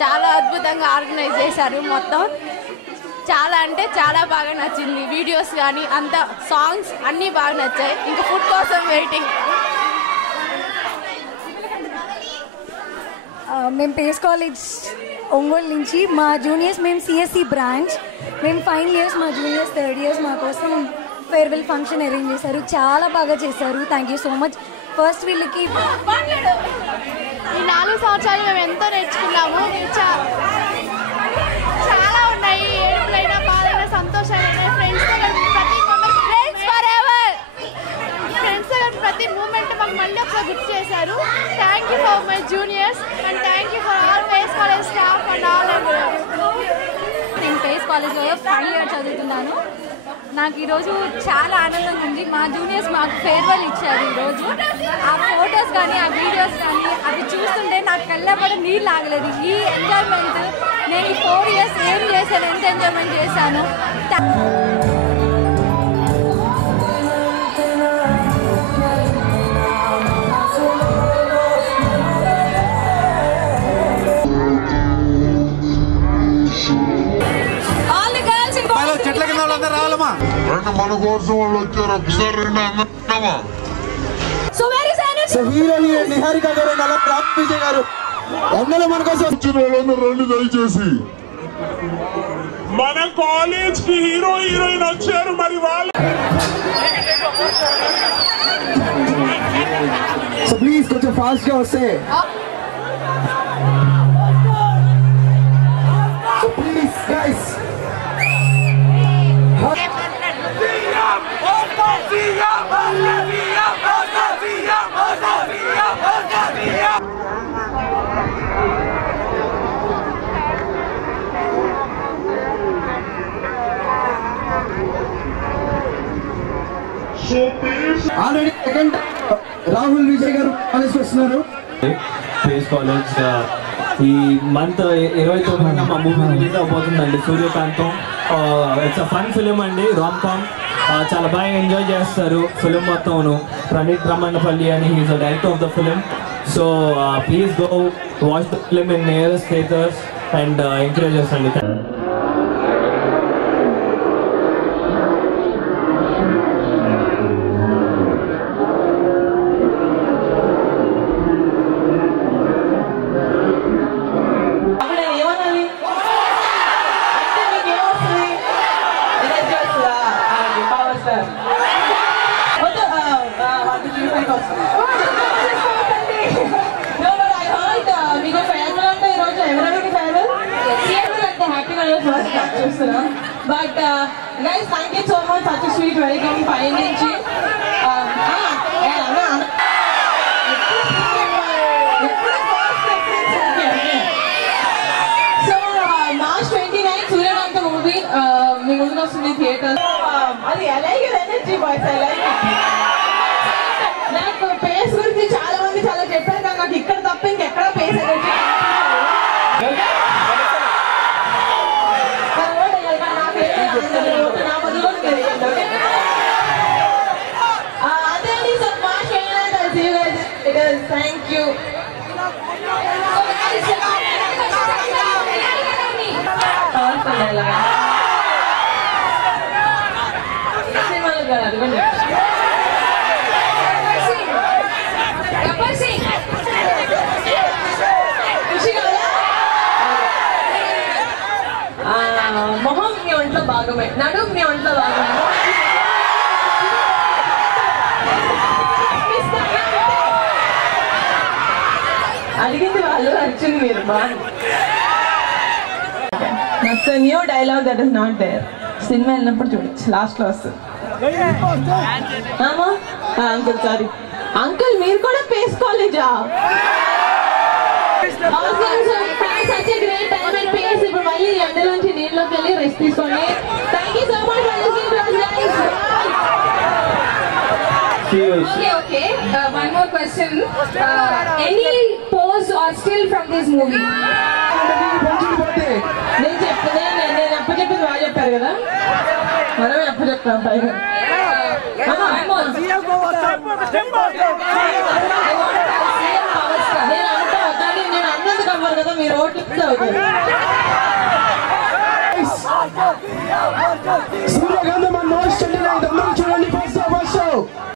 చాలా అద్భుతంగా ఆర్గనైజ్ చేశారు. మొత్తం చాలా అంటే చాలా బాగా నచ్చింది. వీడియోస్ కానీ అంత సాంగ్స్ అన్నీ బాగా నచ్చాయి. ఇంకా ఫుడ్ కోసం వెయిటింగ్. మేము పేస్ కాలేజ్ ఒంగోలు నుంచి మా జూనియర్స్, మేము సిఎస్సి బ్రాంచ్, మేము ఫైనల్ ఇయర్స్, మా జూనియర్స్ థర్డ్ ఇయర్స్ మా కోసం ఫేర్వెల్ ఫంక్షన్ అరేంజ్ చేశారు. చాలా బాగా చేశారు. Thank you so much. First వీళ్ళకి ఈ 4 సంవత్సరాలు మేము ఎంతో నేర్చుకున్నాము. చాలా ఉన్నాయి. ఏడుపులైనా, బాధైనా, సంతోషాలైనా, ఫ్రెండ్స్తో కలిపి ప్రతి మూమెంట్, ఫ్రెండ్స్తో కలిపి ప్రతి మూమెంట్ మాకు మళ్ళీ ఒకసారి గుర్తు చేశారు. Thank you for my juniors and thank you for all PACE college staff and all. నేను పేస్ కాలేజ్లో ఫైనల్ ఇయర్ చదువుతున్నాను. నాకు ఈరోజు చాలా ఆనందంగా ఉంది. మా జూనియర్స్ మాకు ఫేర్వెల్ ఇచ్చారు ఈరోజు. ఆ ఫొటోస్ కానీ ఆ వీడియోస్ కానీ అవి చూస్తుంటే నాకు కళ్ళబడి నీళ్ళు ఆగలేదు. ఈ ఎంజాయ్మెంట్ నేను ఈ 4 ఇయర్స్ ఏం చేశాను, ఎంత ఎంజాయ్మెంట్ చేశాను. మన కోసం వాళ్ళు వచ్చారు. ఒకసారి రెండు అన్నామా. సో హీరో నిహారిక గారు, విజయ్ గారు అందరూ మన కోసం వచ్చిన వాళ్ళందరూ రండి దయచేసి. మన కాలేజ్ కి హీరో హీరోయిన్ వచ్చారు. మరి వాళ్ళు సో ప్లీజ్ కొంచెం ఫాస్ట్ గా వస్తే. So please guys. Already second Rahul Vijay గారు కాలేజ్కి వస్తున్నారు. పేస్ కాలేజ్ ఈ మంత్ 29న మా మూవీ రిలీజ్ అవబోతుందండి, Suryakantham. It's a fun film అండి, రామ్ కామ్. చాలా బాగా ఎంజాయ్ చేస్తారు ఫిలిం మొత్తం. ప్రణీత్ బ్రహ్మణపల్లి అని he's the director of the film. So please go watch the film in nearest theatres and encourage చేయండి. But guys, thank you so much. Such a sweet welcome. Fine నుంచి so March 29 సూర్యకాంత movie మీ ముందుకు వస్తుంది theatre. అది అలాగే energy boys. నాకు face గురించి చాలా మంది చాలా చెప్పారు కానీ నాకు ఇక్కడ తప్ప ఇంకెక్కడ పేస్ ఎనర్జీ Thank you. కాదు అది కూడా మొహం మీ ఒంట్లో భాగమే, నడుము మీ ఒంట్లో భాగమే. అడిగింది వాళ్ళు, అర్జున్ మీరు బాగా. That's a new dialogue that is not there. Cinema వెళ్ళినప్పుడు చూడొచ్చు, లాస్ట్లో వస్తుంది. అంకుల్ సారీ అంకుల్, మీరు కూడా పేస్ కాలేజా? ఇప్పుడు మళ్ళీ ఎండలోంచి నీళ్ళలోకి వెళ్ళి రెస్ట్ తీసుకోండి. Thank you so much for listening to us guys. Okay. One more question. Any pose or still from this movie? నేను అప్పచెప్పింది బాగా చెప్పారు కదా, మనమే అప్పచెప్తాం పైగా. నేను అంటా కానీ నేను అన్నందుకు అవ్వరు కదా, మీరు ఓట్లు అవుతారు. సూర్యకాంతం చూడండి.